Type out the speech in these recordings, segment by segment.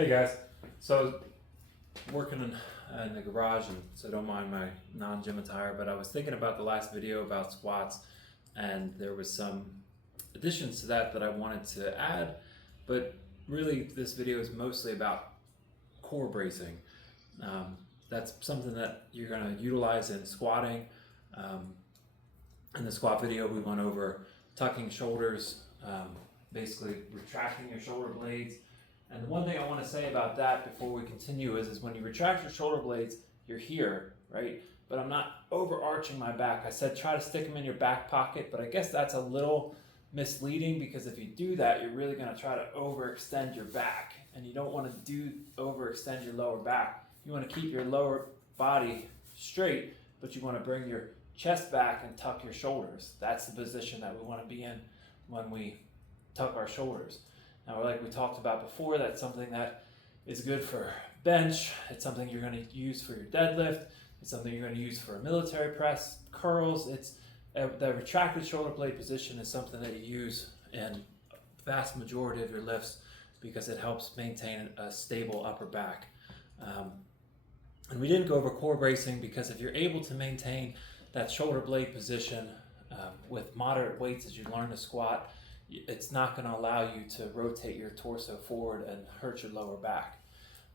Hey guys, so I was working in the garage, and so don't mind my non-gym attire, but I was thinking about the last video about squats, and there was some additions to that I wanted to add, but really this video is mostly about core bracing. That's something that you're going to utilize in squatting. In the squat video we went over tucking shoulders, basically retracting your shoulder blades. And the one thing I want to say about that before we continue is when you retract your shoulder blades, you're here, right? But I'm not overarching my back. I said try to stick them in your back pocket, but I guess that's a little misleading, because if you do that, you're really going to try to overextend your back, and you don't want to overextend your lower back. You want to keep your lower body straight, but you want to bring your chest back and tuck your shoulders. That's the position that we want to be in when we tuck our shoulders. Now, like we talked about before, that's something that is good for bench. It's something you're going to use for your deadlift. It's something you're going to use for a military press, curls. It's the retracted shoulder blade position is something that you use in the vast majority of your lifts because it helps maintain a stable upper back. And we didn't go over core bracing because if you're able to maintain that shoulder blade position with moderate weights as you learn to squat, it's not going to allow you to rotate your torso forward and hurt your lower back.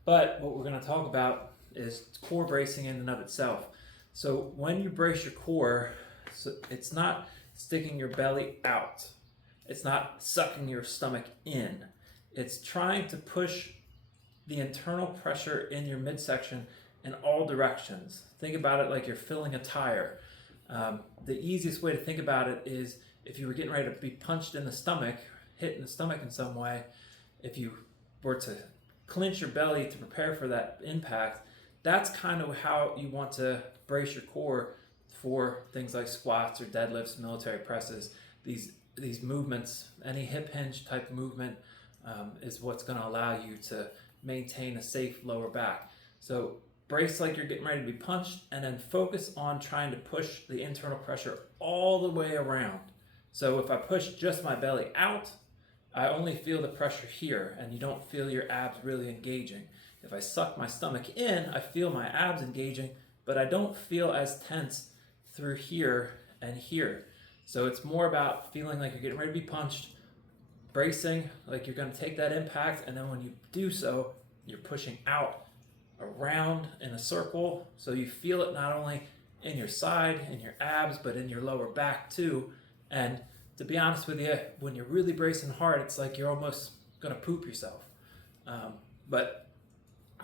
But what we're going to talk about is core bracing in and of itself. So when you brace your core, it's not sticking your belly out. It's not sucking your stomach in. It's trying to push the internal pressure in your midsection in all directions. Think about it like you're filling a tire. The easiest way to think about it is if you were getting ready to be punched in the stomach, hit in the stomach in some way, if you were to clench your belly to prepare for that impact, that's kind of how you want to brace your core for things like squats or deadlifts, military presses. These movements, any hip hinge type movement is what's going to allow you to maintain a safe lower back. So brace like you're getting ready to be punched, and then focus on trying to push the internal pressure all the way around. So if I push just my belly out, I only feel the pressure here, and you don't feel your abs really engaging. If I suck my stomach in, I feel my abs engaging, but I don't feel as tense through here and here. So it's more about feeling like you're getting ready to be punched, bracing like you're going to take that impact, and then when you do so, you're pushing out around in a circle, so you feel it not only in your side, in your abs, but in your lower back too. And to be honest with you, when you're really bracing hard, it's like you're almost going to poop yourself. But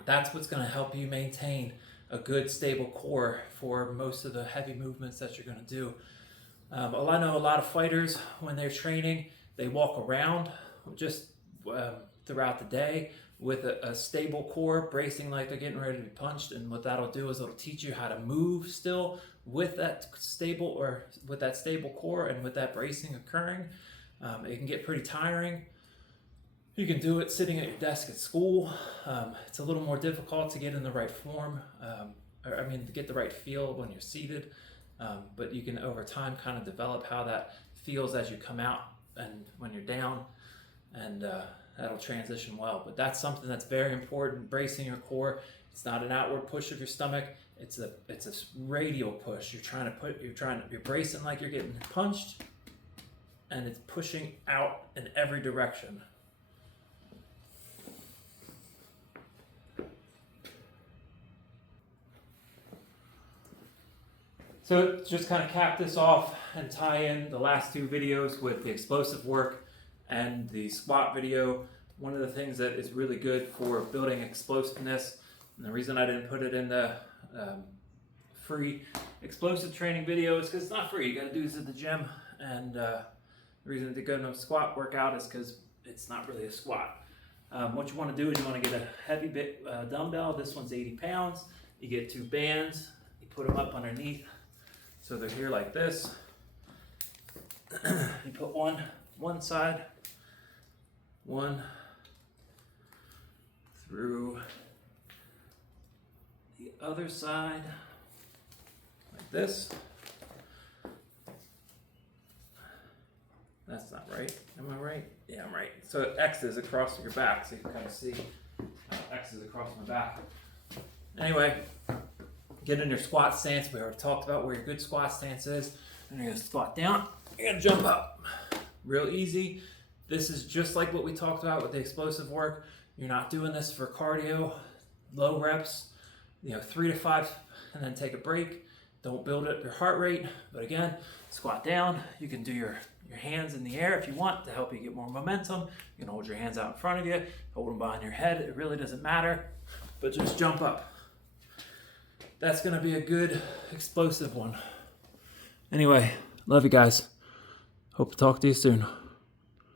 that's what's going to help you maintain a good stable core for most of the heavy movements that you're going to do. I know a lot of fighters, when they're training, they walk around just throughout the day with a stable core, bracing like they're getting ready to be punched. And what that'll do is it'll teach you how to move still with that stable core and with that bracing occurring. It can get pretty tiring. You can do it sitting at your desk at school. It's a little more difficult to get in the right form, to get the right feel when you're seated. But you can over time kind of develop how that feels as you come out and when you're down, and that'll transition well. But that's something that's very important, bracing your core. It's not an outward push of your stomach. It's a radial push. You're bracing like you're getting punched, and it's pushing out in every direction. So just kind of cap this off and tie in the last two videos with the explosive work and the squat video. One of the things that is really good for building explosiveness, and the reason I didn't put it in the free explosive training video is because it's not free. You got to do this at the gym, and the reason to go to a squat workout is because it's not really a squat. What you want to do is you want to get a heavy dumbbell. This one's 80 pounds. You get two bands. You put them up underneath, so they're here like this. You put one side, one through the other side, like this. That's not right. Am I right? Yeah, I'm right. So it X's across your back so you can kind of see X's across my back. Anyway, get in your squat stance. We already talked about where your good squat stance is. And you're gonna squat down, you're gonna jump up. Real easy. This is just like what we talked about with the explosive work. You're not doing this for cardio, low reps, 3 to 5, and then take a break. Don't build up your heart rate. But again, squat down. You can do your hands in the air if you want to help you get more momentum. You can hold your hands out in front of you, hold them behind your head. It really doesn't matter, but just jump up. That's gonna be a good explosive one. Anyway, love you guys. Hope to talk to you soon.